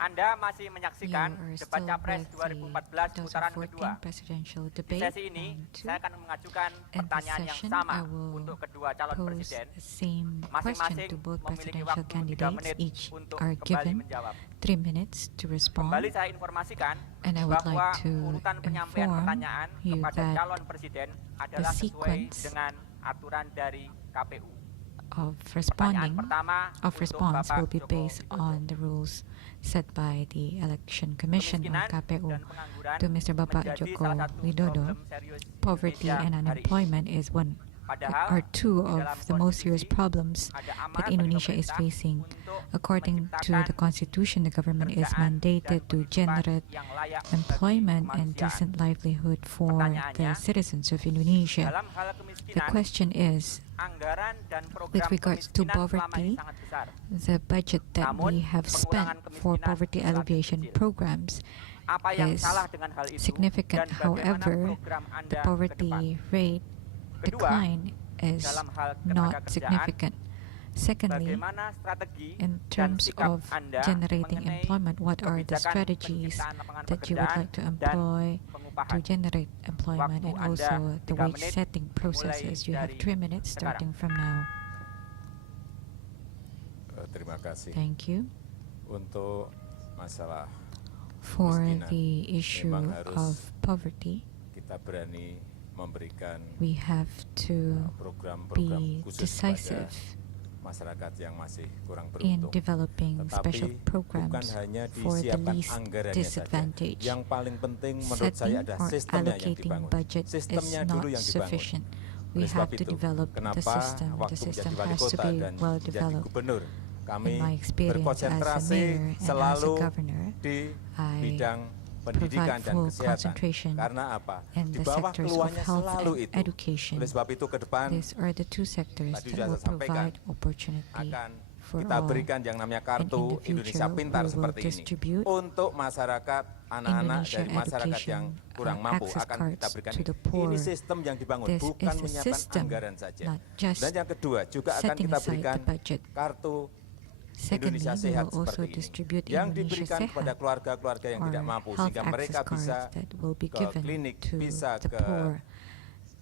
Anda masih menyaksikan You are Debat still Capres with 2014 the putaran kedua. 2014 presidential Di debate sesi ini, round two. saya akan mengajukan In this pertanyaan yang session, sama I will untuk kedua calon pose presiden. the same question Masing-masing to both memiliki presidential waktu 3 candidates. menit Each untuk are kembali given menjawab. 3 minutes to Kembali respond. saya informasikan And I would bahwa like to urutan penyampaian inform pertanyaan you kepada that calon presiden adalah sesuai sequence dengan aturan dari KPU. of Pertanyaan responding pertama of untuk response Bapak will be Joko based Widodo. on the rules set by the Election Commission or Kemiskinan KPU. dan pengangguran To Mr. Bapak menjadi Joko salah satu Widodo, problem serius poverty Indonesia and hari ini. unemployment Padahal, are two di dalam of the most serious konstitusi problems ada that amanat bagi Indonesia is pemerintah facing. untuk According to menciptakan the Constitution, the government is pekerjaan mandated dan to penghidupan generate yang layak bagi employment and kemanusiaan. decent livelihood for Pertanyaannya, the citizens of Indonesia. Dalam hal The kemiskinan, question is, anggaran dan program with regards to kemiskinan selama poverty, ini sangat besar. the budget that Namun, we have spent pengurangan for kemiskinan poverty relatif alleviation kecil. programs Apa yang is salah dengan hal itu significant. dan bagaimana However, program Anda the ke poverty depan? rate Kedua, decline is dalam hal not ketenagakerjaan, significant. Secondly, bagaimana strategi in dan terms sikap of Anda generating mengenai employment, what are the kebijakan strategies penciptaan lapangan that you would pekerjaan like to dan employ to pengupahan? generate employment, Waktu and Anda also the 3 wage menit setting processes? You have dari 3 minutes sekarang. starting from now. Terima kasih. Thank you. Untuk masalah For kemiskinan, the issue memang harus of poverty, kita berani memberikan we have to program-program be khusus decisive pada masyarakat yang masih kurang in beruntung. developing special Tetapi bukan programs hanya for the disiapkan least anggarannya saja. disadvantaged. Yang paling penting menurut saya Setting ada or sistemnya yang allocating dibangun. budget is Sistemnya not dulu yang dibangun. sufficient. We Oleh sebab have to itu, develop the kenapa system. The waktu system menjadi wali has to kota be dan well menjadi developed. gubernur, kami In my experience as a berkonsentrasi mayor and as a selalu governor, di I bidang pendidikan provide dan full kesehatan. concentration Karena apa? in Di the bawah sectors of keluarnya health selalu and itu. education. Oleh sebab itu ke depan These are the two sectors tadi that sudah will saya sampaikan, provide opportunity akan for kita all. berikan yang namanya And in kartu the future, Indonesia Pintar we will seperti ini distribute untuk masyarakat anak-anak Indonesia dari masyarakat yang education, kurang mampu access akan kita cards berikan to the ini. poor. Ini sistem yang dibangun, This bukan is a menyiapkan system, anggaran saja. not just Dan yang kedua juga akan setting kita aside berikan the budget. kartu Secondly, Indonesia we Sehat will also seperti ini distribute yang Indonesia diberikan kepada Sehat keluarga-keluarga yang or tidak mampu health sehingga access mereka bisa cards that will be ke given klinik, to bisa the ke poor.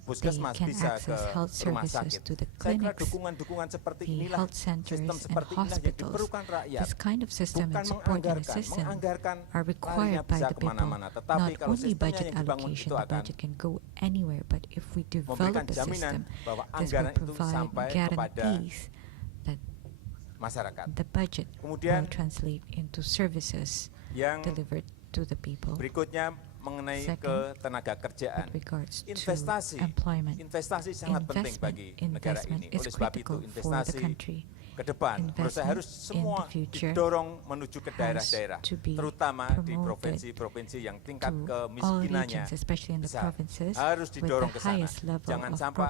puskesmas, They can bisa ke access health rumah services sakit. to the Saya kira clinics, dukungan-dukungan seperti the inilah, health centers sistem and seperti inilah yang hospitals. diperlukan rakyat. This kind of system Bukan and support and menganggarkan, assistance menganggarkan are larinya required by bisa the people. kemana-mana. Tetapi Not kalau only sistemnya budget yang dibangun allocation, itu the akan budget can go anywhere, but if we memberikan develop a jaminan system, bahwa this will anggaran itu provide sampai kepada guarantees that masyarakat. the budget Kemudian will translate into services yang delivered to the people. berikutnya mengenai Second, ketenaga kerjaan. with regards to Investasi, employment. investasi sangat penting bagi negara Investment ini. is Oleh sebab itu critical for the investasi country. ke depan menurut saya harus Investment semua in the future didorong menuju ke has daerah-daerah, to be terutama di promoted provinsi-provinsi yang tingkat to all kemiskinannya regions, especially in the besar. provinces Harus with didorong the ke sana. highest level Jangan of sampai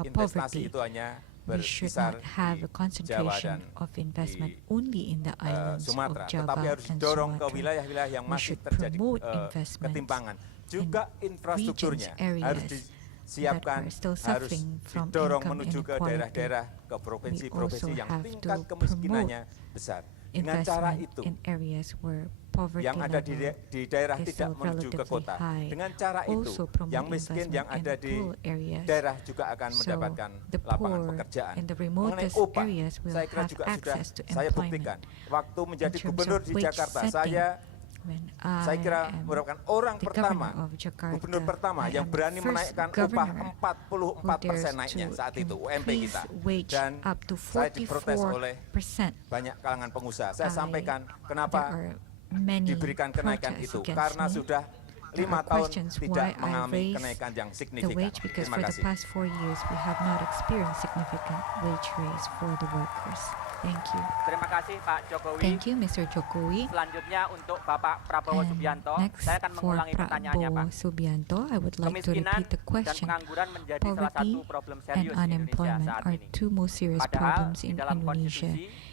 investasi poverty. itu hanya We should berkisar not have a di Jawa concentration dan of investment di only in the islands of Sumatera, Java tetapi harus and didorong ke Sumatra. wilayah-wilayah yang We masih should terjadi promote investment ketimpangan. Juga infrastrukturnya regions, harus areas disiapkan, that are still harus suffering from didorong income menuju ke inequality. daerah-daerah, ke provinsi-provinsi We also yang have tingkat to kemiskinannya besar. Dengan cara Investment itu, in areas where poverty yang ada level di daerah is tidak still menuju ke relatively kota. high. Dengan cara itu, Also promote yang miskin yang investment ada in di rural areas. daerah juga akan So, mendapatkan the lapangan poor pekerjaan. in the Mengenai remotest upah, areas will saya kira have juga sudah access to saya employment. buktikan. Waktu menjadi In terms gubernur of di wage Jakarta, setting, saya when saya kira am merupakan orang the pertama, governor of Jakarta, gubernur pertama I yang am the berani first menaikkan upah governor 44% who naiknya dares saat itu to UMP kita. increase wage Dan up to saya diprotes oleh 44%. banyak kalangan pengusaha. Saya I- sampaikan There kenapa are many diberikan kenaikan protests itu, against karena me. sudah There 5 are tahun questions tidak why I mengalami raised kenaikan yang the signifikan. wage, because Terima for the kasih. past 4 years we have not experienced significant wage raise for the workers. Thank you. Terima kasih Pak Jokowi. Thank you, Mr. Jokowi. Selanjutnya untuk Bapak Prabowo And Subianto, next, saya akan for mengulangi pertanyaannya Pak. Prabowo Subianto, I would like to Kemiskinan repeat the dan question. pengangguran menjadi salah Poverty satu problem and serius di Indonesia unemployment saat are ini. two most serious Padahal problems di in dalam Indonesia. konstitusi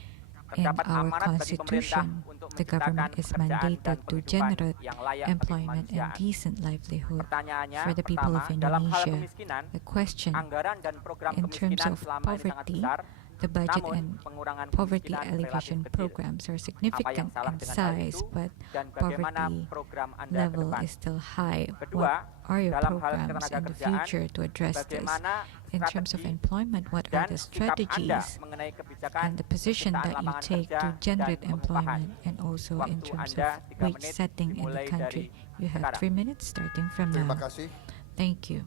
In terdapat our amanat bagi pemerintah constitution, untuk the government menciptakan is pekerjaan dan mandated to penghidupan generate yang layak bagi employment and kemanusiaan. decent livelihood Pertanyaannya for the people pertama, of dalam hal Indonesia. kemiskinan, The question anggaran dan program in terms kemiskinan of selama ini sangat poverty besar. The budget Namun, and pengurangan poverty kemiskinan alleviation relatif kecil. programs are Apa yang significant salah in dengan hal size, itu but dan bagaimana poverty program Anda ke level depan? is still high. Kedua, What are your dalam hal programs in the ketenagakerjaan, future to address this? bagaimana In terms of strategi employment, what are dan the sikap Anda strategies mengenai kebijakan and the position penciptaan that you lapangan take kerja to generate dan pengupahan? employment, and also in Waktu terms Anda of 3 wage menit setting in the dimulai country? dari You have sekarang. 3 minutes starting from Terima now. kasih. Thank you.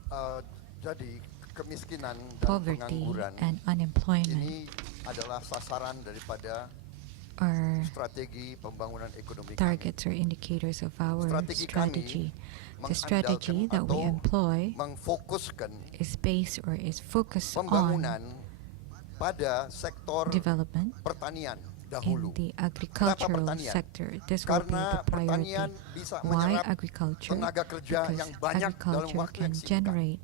Jadi kemiskinan dan Poverty pengangguran and unemployment ini adalah sasaran daripada are strategi pembangunan ekonomi kami. targets or indicators of our Strategi kami strategy. The strategy mengandalkan that we atau employ mengfokuskan is based or is focused on pembangunan pada sektor development pertanian in dahulu. the agricultural pertanian? sector. This will be Karena the priority. pertanian bisa Why menyerap agriculture? tenaga kerja Because yang banyak dalam agriculture waktu can yang singkat. generate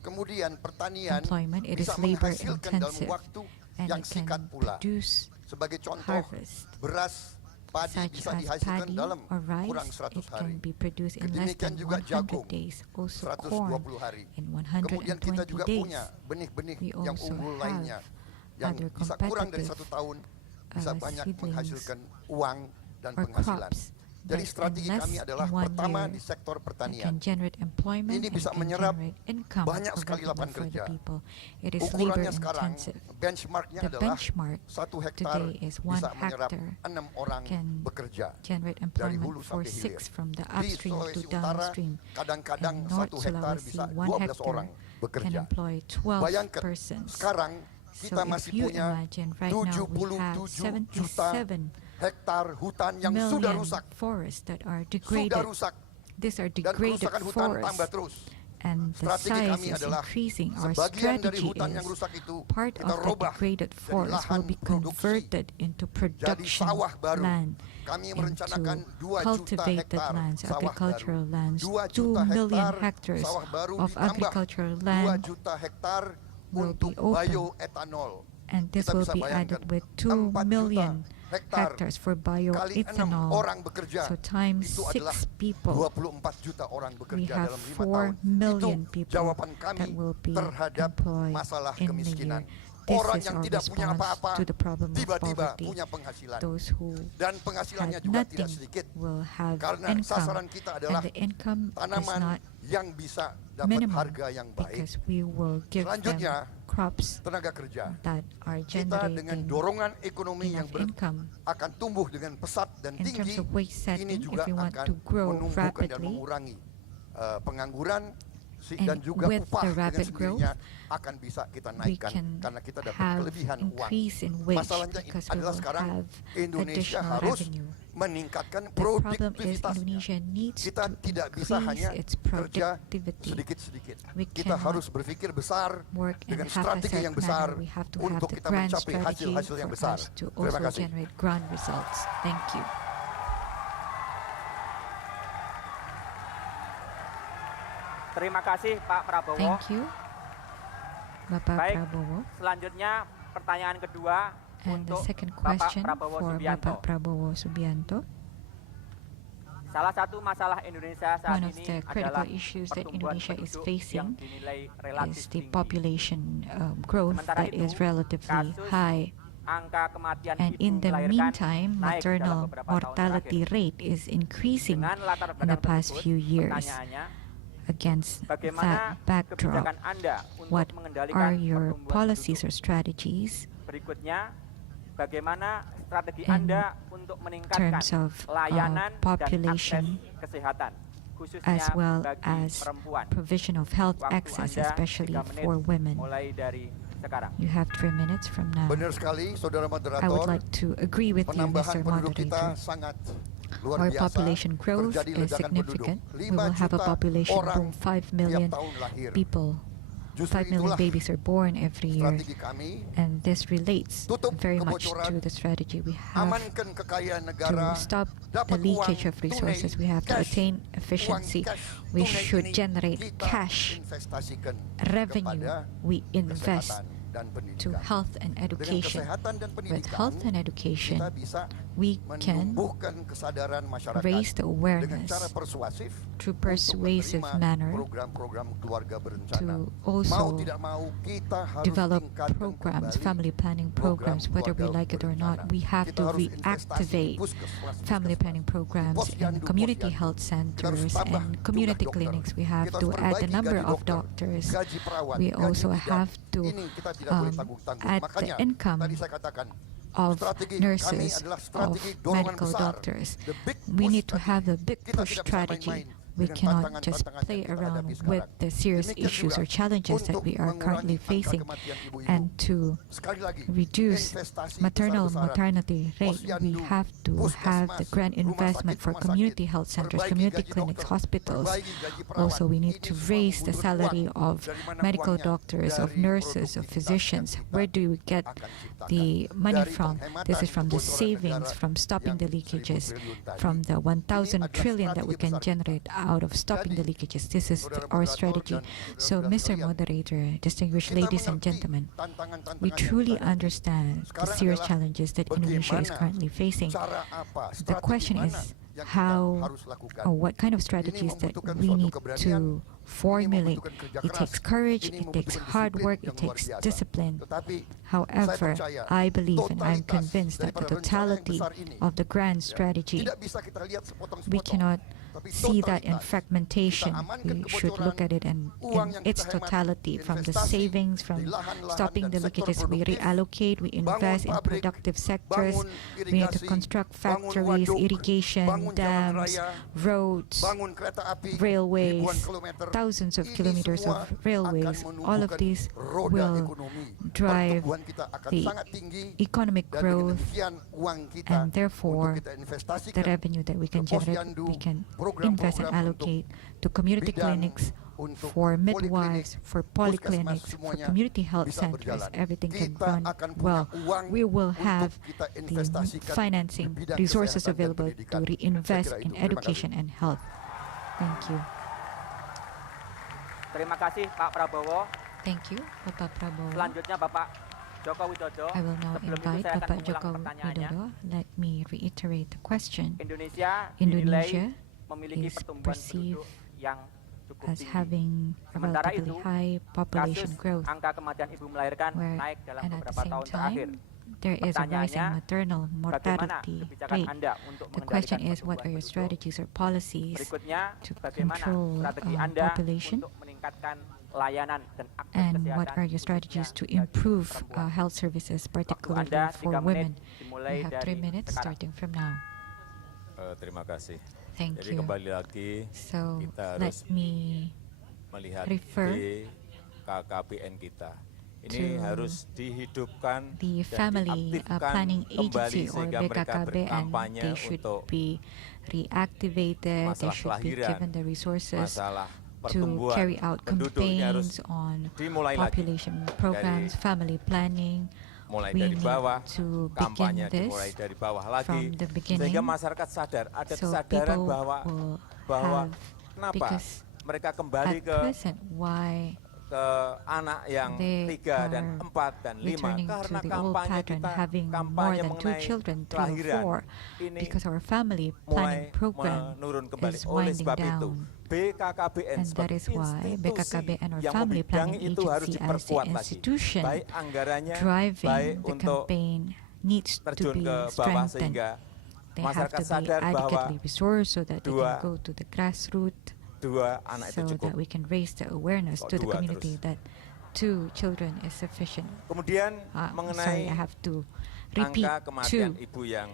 Kemudian pertanian employment. It bisa is labor menghasilkan dalam intensive, waktu and yang it can singkat pula. produce Sebagai contoh, harvest beras, padi such bisa as dihasilkan paddy dalam or kurang rice. 100 It can hari. be produced in less Demikian than juga 100 jagung, days. Also corn 120 hari. in Kemudian kita 120 juga days. punya benih-benih We yang also unggul have lainnya yang other bisa kurang dari competitive, 1 tahun bisa banyak seedlings menghasilkan uang dan or penghasilan. crops Jadi that strategi in less kami adalah than 1 pertama year di sektor that pertanian. can generate employment Ini and bisa can menyerap generate income banyak sekali available lapangan for the kerja. people. It is labor Ukurannya sekarang, intensive. benchmarknya The adalah benchmark 1 hektar today is 1 bisa menyerap hectare 6 orang can bekerja. generate Dari hulu employment for sampai 6 hilir. from the Di upstream to Sulawesi Utara, downstream. kadang-kadang In North 1 hektar Sulawesi, bisa 1 12 orang hectare can bekerja. employ 12 Bayangkan, persons. sekarang kita So if masih you punya imagine right now we have 77 juta 77 hektar hutan yang sudah million rusak. forests that are Sudah degraded. rusak. These are Dan degraded kerusakan hutan tambah forests, terus. and the Strategi size kami is adalah increasing. Our sebagian dari strategy hutan yang is rusak itu part kita of the robah degraded jadi forest lahan will be produksi. converted into Jadi production sawah baru. land, Kami merencanakan into 2 juta cultivated hektar lands, sawah agricultural baru. lands. 2 2 juta million hektar hectares sawah baru of ditambah agricultural 2 land, juta hektar will untuk be open. bioetanol. and this Kita will bisa be added bayangkan, with 2 4 million juta hektar hectares for kali 6 bioethanol. orang bekerja. So times Itu adalah 6 people, 24 juta orang we bekerja have dalam 5 4 tahun. million Itu people jawaban that kami will be terhadap employed masalah in the kemiskinan. year. This Orang is yang our tidak punya response apa-apa to the problem of tiba-tiba poverty. punya penghasilan. Those who Dan penghasilannya have juga tidak nothing sedikit. will have Karena income, sasaran kita adalah and the income is tanaman not yang bisa dapat minimum harga yang baik. because we will give them Selanjutnya, crops tenaga kerja. that are Kita dengan generating dorongan ekonomi yang enough income. akan tumbuh dengan pesat dan In terms tinggi, of wage ini setting, juga if we want akan to grow menumbuhkan dan rapidly, mengurangi pengangguran and dan juga with upah the dengan rapid sendirinya akan bisa kita we naikkan can karena kita dapat have kelebihan uang. increase in wage Masalahnya because we adalah will sekarang have Indonesia additional harus revenue. meningkatkan The problem is produktivitasnya. Indonesia needs Kita to tidak bisa hanya increase its kerja productivity. sedikit-sedikit. We Kita cannot harus berpikir besar Work in dengan a strategi half-assed yang besar manner. We have to have untuk the kita grand mencapai strategy hasil-hasil yang for besar. us to Terima also kasih. generate grand results. Thank you. Terima kasih Pak Prabowo. Thank you, Bapak Baik. Prabowo. Selanjutnya pertanyaan kedua And the untuk second Bapak question Prabowo for Subianto. Bapak Prabowo Subianto. Salah satu masalah Indonesia saat One of ini the adalah critical issues that pertumbuhan Indonesia is penduduk yang facing dinilai relatif is the tinggi. population growth Sementara that itu, is relatively kasus high. Angka kematian And ibu in the melahirkan meantime, naik dalam maternal beberapa tahun mortality terakhir. rate is increasing Dengan latar in the belakang past tersebut, few years. pertanyaannya, Against bagaimana that backdrop, kebijakan Anda untuk what mengendalikan are your pertumbuhan policies penduduk? or strategies Berikutnya, bagaimana strategi in Anda untuk meningkatkan terms of layanan population dan akses kesehatan, khususnya as well bagi as perempuan? provision of health Waktu access, Anda especially 3 menit for women? mulai dari sekarang. You have 3 minutes from now. Benar sekali, saudara I would moderator. like to agree with you, Penambahan Mr. penduduk kita Moderator. sangat luar Our biasa. population growth Terjadi is ledakan significant. penduduk. We 5 will have a juta population orang boom, 5 tiap million tahun lahir. people. Justru 5 million itulah babies are born every year. strategi kami, And this relates tutup very much kebocoran, to the strategy we have amankan kekayaan to negara, stop the dapat leakage uang of resources. tunai, We have to cash, attain uang efficiency. cash We tunai should ini generate kita cash investasikan revenue. kepada We invest kesehatan. dan to pendidikan. health and Dengan education. kesehatan dan With pendidikan, health and education, kita bisa we can menumbuhkan kesadaran masyarakat raise the dengan awareness cara persuasif through untuk persuasive menerima manner program-program keluarga berencana. to Mau also tidak mau kita harus develop tingkatkan programs, kembali family planning programs, whether we keluarga like it or berencana. not. We have Kita to harus investasi di reactivate puskesmas, family planning programs in community health centers and community clinics. We have to add the number of doctors. gaji perawat, We gaji also bidan. have to Ini kita tidak boleh tanggung-tanggung. add Makanya the income tadi saya katakan of strategi kami nurses, adalah of strategi dorongan medical besar. doctors. The big We push need to tadi. have a big Kita push tidak bisa strategy. main-main We dengan cannot just tantangan-tantangan play yang kita around hadapi with sekarang. the serious Demikian issues juga or challenges that untuk we are currently mengurangi facing, angka kematian ibu-ibu. and to Sekali lagi, reduce investasi maternal besar-besaran. mortality rate. We Posyandu, have to have the puskesmas, grant rumah investment sakit, for rumah community sakit, health centers, perbaiki community gaji clinics, dokter, hospitals. perbaiki gaji perawat. Also, we need Ini to semua raise the membutuhkan salary uang. of Dari mana medical uangnya? doctors, of Dari nurses, of produktivitas physicians. yang kita Where do we get akan ciptakan. the money Dari from? This is from the penghemat savings, negara from stopping the yang 1.000 leakages, triliun tadi. from the Ini 1,000 adalah trillion that we strategi can besar kita. generate out of stopping the Jadi, leakages. This is saudara our moderator strategy. dan So, saudara-saudara Mr. sekalian, Moderator, distinguished kita ladies and mengerti gentlemen, tantangan-tantangan we yang kita truly hadapi. understand the Sekarang serious adalah challenges that Indonesia is bagaimana, currently facing. cara apa, The strategi question mana is yang kita how harus lakukan. or what kind of Ini strategies that membutuhkan we suatu need keberanian, to formulate. membutuhkan kerja It keras, takes courage, ini it takes membutuhkan hard disiplin work, yang it luar takes biasa. discipline. Tetapi However, saya percaya I believe and I'm totalitas convinced that the daripada rencana yang totality besar ini, of the grand ya, strategy, tidak bisa kita lihat sepotong-sepotong, we cannot tapi see that in totalitas. fragmentation. Kita amankan We should look kebocoran, at it in uang yang its kita hemat, totality, from the investasi savings, di from lahan-lahan stopping dan the sektor leakages. We produktif, reallocate, we invest in pabrik, productive sectors. bangun We need to irigasi, construct bangun factories, waduk, irrigation, bangun jalan dams, raya, roads, bangun kereta api, railways, ribuan kilometer. thousands of Ini kilometers semua of railways. akan All of menumbuhkan these roda will ekonomi. drive Pertumbuhan kita akan the sangat tinggi, economic dan dengan growth, demikian uang kita and therefore untuk kita investasikan the revenue that we can ke generate, posyandu, we can program-program invest and allocate to community bidan, clinics, untuk for poliklinik, midwives, for puskesmas, polyclinics, for semuanya community health bisa centers. berjalan. Everything can Kita run akan punya well. uang We will untuk have kita the investasikan financing di bidang resources kesehatan dan available to pendidikan. reinvest Saya kira in itu. Terima education and health. Thank you. Terima kasih Pak Prabowo. Thank you, Bapak Prabowo. Selanjutnya Bapak Joko Widodo. I will now Sebelum itu invite saya akan Bapak mengulang Joko pertanyaannya. Widodo. Let me reiterate the question. Indonesia Indonesia dinilai memiliki is pertumbuhan perceived penduduk yang cukup as tinggi. having a Sementara relatively itu, high population Kasus growth, angka kematian ibu melahirkan where naik dalam and at the beberapa same tahun terakhir. time there is a rising Pertanyaannya, maternal Bagaimana mortality kebijakan rate. Anda untuk The question mengendalikan is, what are your pertumbuhan penduduk? strategies or policies Berikutnya, to bagaimana control strategi Anda population, untuk meningkatkan layanan dan akses and kesehatan what are your strategies to khususnya bagi improve perempuan? health services, Waktu particularly Anda for 3 menit women? dimulai We have dari 3 minutes sekarang. starting from now. Terima kasih. Thank Jadi you. kembali lagi So kita let harus me melihat refer di KKPN kita. Ini to harus dihidupkan the dan Family diaktifkan Planning kembali Agency or sehingga mereka BKKBN. berkampanye They should untuk be reactivated. They masalah should be kelahiran, given the resources masalah to pertumbuhan carry out penduduk ini harus campaigns on dimulai lagi. population programs, family planning. Mulai We dari need bawah, to kampanye begin this dimulai dari bawah lagi, from the beginning, sehingga masyarakat sadar, ada so kesadaran people bahwa will have, kenapa because mereka kembali at ke present, why anak yang they 3 dan are 4 dan 5 returning to karena the old kampanye pattern, kita having more kampanye than 2 mengenai children, 3 or kelahiran 4, ini because our family mulai planning program menurun kembali. is Oleh winding sebab itu down. BKKBN And that sebagai is why institusi BKKBN or yang Family membidangi Planning itu harus Agency as diperkuat the lagi, institution baik anggarannya, baik driving the untuk campaign needs to terjun be ke bawah strengthened. sehingga They have masyarakat to be sadar bahwa adequately resourced so that they dua- can go to the grassroots, 2 anak so itu cukup. that we can raise the awareness Kok to the 2 community terus? that 2 children is sufficient. Kemudian Sorry, mengenai I have to repeat angka kematian 2 ibu yang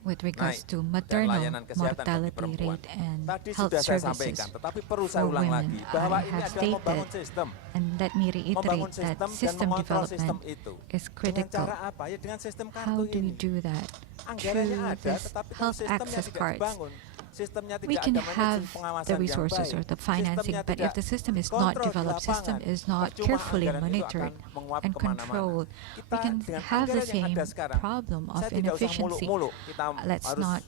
with regards naik to dan maternal layanan kesehatan bagi mortality perempuan. rate and Tadi health sudah saya services sampaikan, tetapi perlu saya for ulang women. lagi bahwa I ini have adalah membangun stated, sistem. and let me reiterate Membangun that sistem dan system mengontrol sistem development itu. is Dengan critical. cara apa? Ya dengan sistem How kartu do we ini. do that? Anggarannya Through ada, this tetapi kalau health sistemnya access tidak cards. dibangun, sistemnya we tidak can ada have manajemen pengawasan the yang resources baik, or the financing, sistemnya but if tidak the system is not kontrol di developed, system lapangan, is not percuma carefully anggaran itu monitored akan menguap and kemana-mana. controlled, we Kita can dengan have the anggaran yang same ada sekarang, problem of saya tidak usah inefficiency. muluk-muluk, kita Let's harus not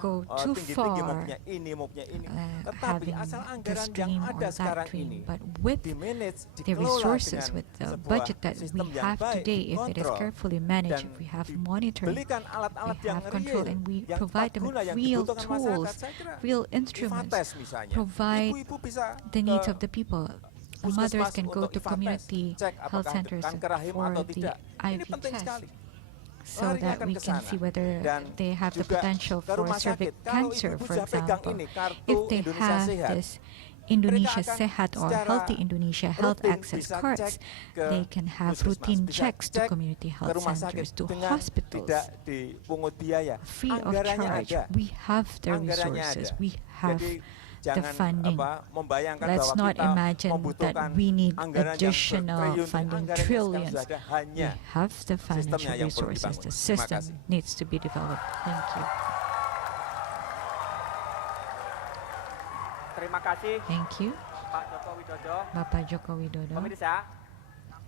go too tinggi-tinggi mau far, punya ini, mau punya ini. Tetapi having asal the anggaran yang stream ada or sekarang that ini stream, but with di-manage, the dikelola resources, dengan with the sebuah budget that we sistem yang have baik, today, if it is dikontrol, carefully managed, dan if we have monitoring, dibelikan alat-alat we yang have control, real, and we yang provide them tepat guna, with yang real dibutuhkan tools, masyarakat. Saya kira real instruments, IFATES misalnya, provide ibu-ibu bisa the needs ke of the people. The puskesmas mothers can go untuk to IFATES, community cek health apakah centers kanker rahim for atau the tidak. Ini IV penting test, sekali. so Larinya that akan we ke can sana. see whether Dan they have the juga potential ke for rumah cervix sakit. Kalau cancer, ibu-ibu for sudah pegang example. ini, kartu If they Indonesia have Sehat, this Indonesia akan Sehat or secara Healthy Indonesia Health rutin Access bisa cards, cek ke they can have puskesmas, routine bisa checks to cek community ke health rumah centers, sakit to dengan hospitals, tidak dipungut biaya. free of Anggarannya charge. ada. We have the Anggarannya resources, ada. we have Jadi the jangan funding. membayangkan Let's bahwa not kita imagine that membutuhkan we need anggaran yang additional bertriliun. funding, Anggaran yang sekarang trillions. sudah ada, We hanya have the sistemnya financial yang perlu resources. dibangun. The Terima system kasih. needs to be developed. Thank you. Terima kasih Thank you, Pak Joko Widodo. Bapak Joko Widodo. Pemirsa,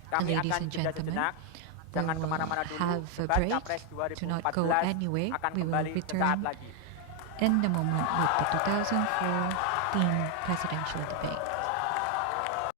kami Ladies akan and jeda gentlemen, sejenak. We Jangan will kemana-mana dulu. have a Debat break. Capres Do not go 2014 anywhere. akan We will kembali sesaat return lagi. in the moment with the 2014 presidential debate.